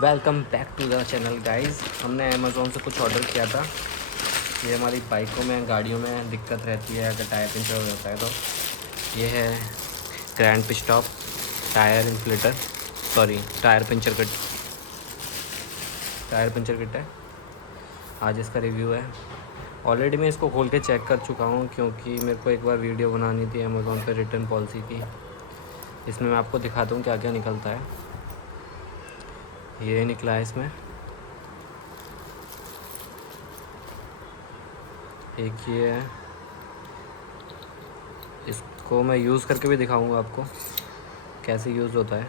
Welcome back to the channel guys. हमने Amazon से कुछ ऑर्डर किया था। ये हमारी बाइकों में, गाड़ियों में दिक्कत रहती है अगर टायर पंचर हो जाता है तो। ये है grand pit stop tyre inflator, sorry tyre puncture kit है। आज इसका रिव्यू है। ऑलरेडी मैं इसको खोल के चेक कर चुका हूँ क्योंकि मेरे को एक बार वीडियो बनानी थी अमेज़ोन पे रिटर्न पॉलिसी की। इसमें मैं आपको दिखाता हूँ क्या क्या निकलता है। ये निकला है इसमें। एक ये है, इसको मैं यूज़ करके भी दिखाऊंगा आपको कैसे यूज़ होता है।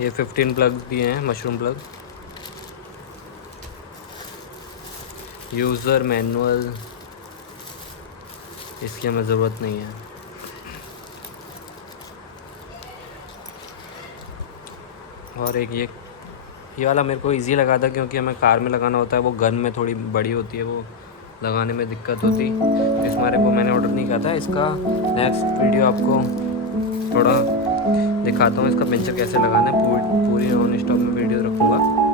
ये 15 प्लग दिए हैं, मशरूम प्लग। यूज़र मैनुअल इसकी हमें ज़रूरत नहीं है। और एक ये वाला मेरे को इजी लगा था क्योंकि हमें कार में लगाना होता है, वो गन में थोड़ी बड़ी होती है, वो लगाने में दिक्कत होती। तो इस मारे को मैंने ऑर्डर नहीं किया था। इसका नेक्स्ट वीडियो आपको थोड़ा दिखाता हूँ इसका पंचर कैसे लगाना है। पूरी ऑन स्टॉप में वीडियो रखूँगा।